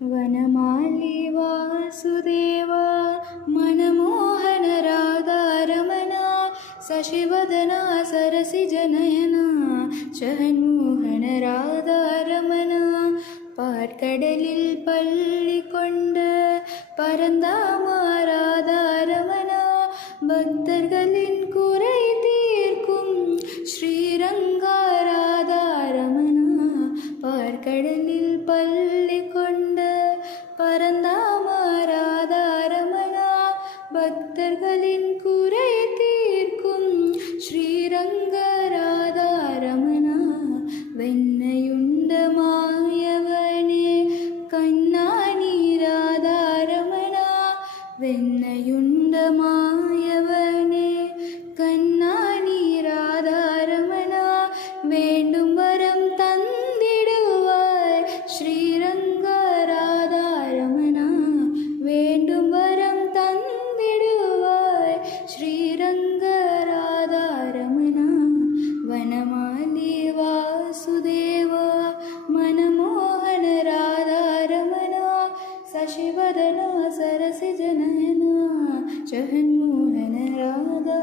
वनमाली वासुदेवा मनमोहन राधारमणा शशिवदना सरसिजनयना जगन्मोहन राधारमणा பார்க்கடலில் பள்ளி கொண்ட பரந்தாமா ராதாரமணா பக்தர்களின் குறை தீர்க்கும் ஸ்ரீரங்கா ராதாரமணா பார்க்கடலில் பள்ளி கொண்ட பரந்தாமா ராதாரமணா பக்தர்களின் குறை தீர்க்கும் ஸ்ரீரங்க ராதாரமணா வெண்ணையுண்ட மாயவனே கண்ணாணி ராதாரமணா வெண்ணையுண்ட மாயவனே கண்ணாணி ராதாரமணா வேண்டும் வரம் தந்திடுவாய் ஸ்ரீரங்க ராதாரமணா வேண்டும் வரம் தந்திடுவாய் ஸ்ரீரங்க ராதாரமணா वनमाली वासुदेवा मनमोहन राधारमणा शशिवदना सरसिजनयना जगन्मोहन राधा